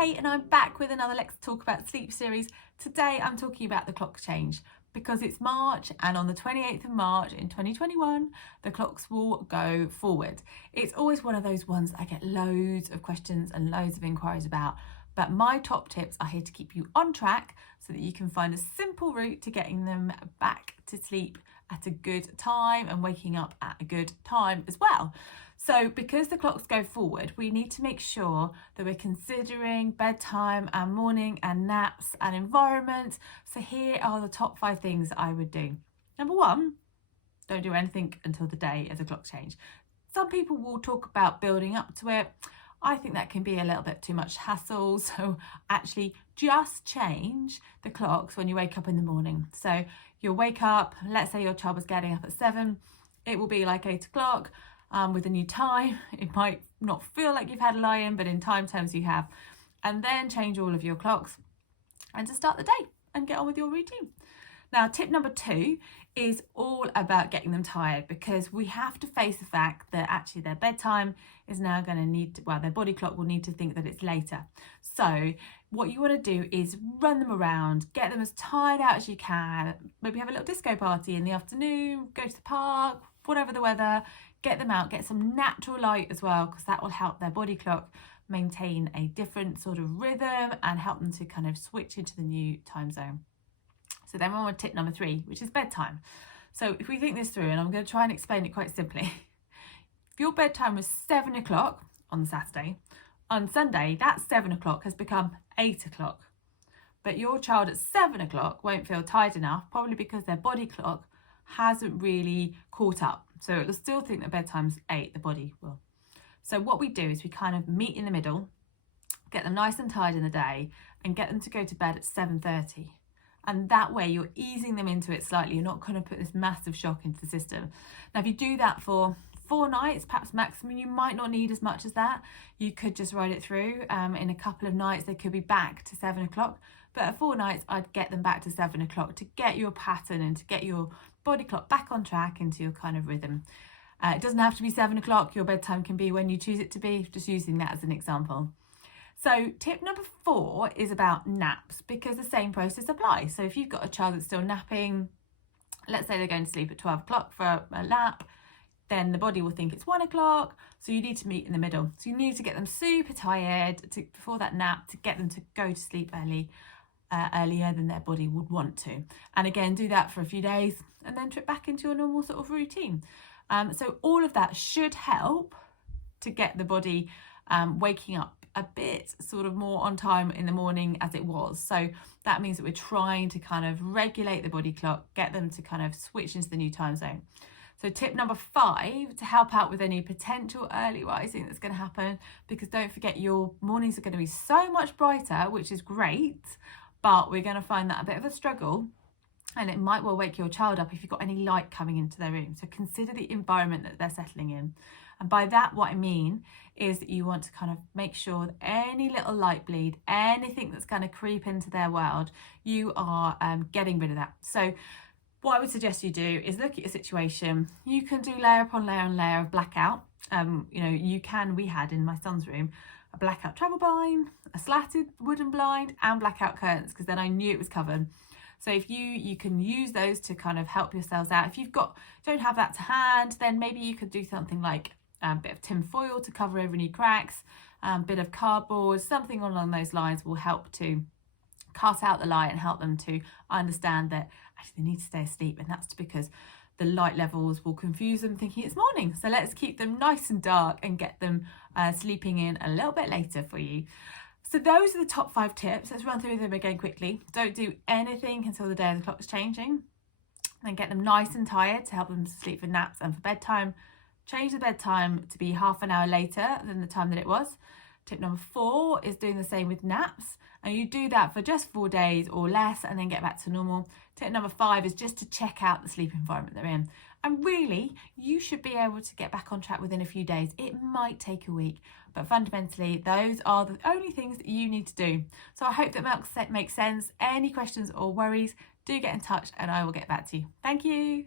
Kate and I'm back with another Let's Talk About Sleep series. Today I'm talking about the clock change because it's March, and on the 28th of March in 2021 the clocks will go forward. It's always one of those ones that I get loads of questions and loads of inquiries about, but my top tips are here to keep you on track so that you can find a simple route to getting them back to sleep at a good time and waking up at a good time as well. So because the clocks go forward, we need to make sure that we're considering bedtime and morning and naps and environment. So here are the top 5 things that I would do. Number 1, don't do anything until the day of the clock change. Some people will talk about building up to it. I think that can be a little bit too much hassle. So actually just change the clocks when you wake up in the morning. So you'll wake up, let's say your child was getting up at 7, it will be like 8 o'clock. With a new time. It might not feel like you've had a lie-in, but in time terms you have. And then change all of your clocks and just start the day and get on with your routine. Now, tip number 2 is all about getting them tired, because we have to face the fact that actually their bedtime is now going to need, their body clock will need to think that it's later. So what you want to do is run them around, get them as tired out as you can, maybe have a little disco party in the afternoon, go to the park, whatever the weather, get them out, get some natural light as well, because that will help their body clock maintain a different sort of rhythm and help them to kind of switch into the new time zone. So then we're on tip number 3, which is bedtime. So if we think this through, and I'm going to try and explain it quite simply. If your bedtime was 7 o'clock on Saturday, on Sunday, that 7 o'clock has become 8 o'clock. But your child at 7 o'clock won't feel tired enough, probably because their body clock hasn't really caught up. So it'll still think that bedtime's 8, the body will. So what we do is we kind of meet in the middle, get them nice and tired in the day, and get them to go to bed at 7:30. And that way you're easing them into it slightly. You're not going to put this massive shock into the system. Now, if you do that for 4 nights, perhaps maximum, you might not need as much as that. You could just ride it through. In a couple of nights, they could be back to 7 o'clock. But at 4 nights, I'd get them back to 7 o'clock to get your pattern and to get your body clock back on track into your kind of rhythm. It doesn't have to be 7 o'clock. Your bedtime can be when you choose it to be, just using that as an example. So tip number 4 is about naps, because the same process applies. So if you've got a child that's still napping, let's say they're going to sleep at 12 o'clock for a nap, then the body will think it's 1 o'clock. So you need to meet in the middle. So you need to get them super tired before that nap to get them to go to sleep earlier than their body would want to. And again, do that for a few days and then trip back into your normal sort of routine. So all of that should help to get the body waking up a bit sort of more on time in the morning as it was. So that means that we're trying to kind of regulate the body clock, get them to kind of switch into the new time zone. So tip number 5, to help out with any potential early rising that's going to happen, because don't forget your mornings are going to be so much brighter, which is great, but we're going to find that a bit of a struggle, and it might well wake your child up if you've got any light coming into their room. So consider the environment that they're settling in. And by that, what I mean is that you want to kind of make sure that any little light bleed, anything that's going to creep into their world, you are getting rid of that. So what I would suggest you do is look at your situation. You can do layer upon layer and layer of blackout. We had in my son's room a blackout travel blind, a slatted wooden blind, and blackout curtains, because then I knew it was covered. So if you can use those to kind of help yourselves out. If don't have that to hand, then maybe you could do something like a bit of tin foil to cover over any cracks, a bit of cardboard, something along those lines will help to cut out the light and help them to understand that actually they need to stay asleep, and that's because the light levels will confuse them thinking it's morning. So let's keep them nice and dark and get them sleeping in a little bit later for you. So those are the top 5 tips. Let's run through them again quickly. Don't do anything until the day the clock's changing. Then get them nice and tired to help them sleep for naps and for bedtime. Change the bedtime to be half an hour later than the time that it was. Tip number 4 is doing the same with naps, and you do that for just 4 days or less and then get back to normal. Tip number 5 is just to check out the sleep environment they're in. And really, you should be able to get back on track within a few days. It might take a week, but fundamentally, those are the only things that you need to do. So I hope that makes sense. Any questions or worries, do get in touch and I will get back to you. Thank you.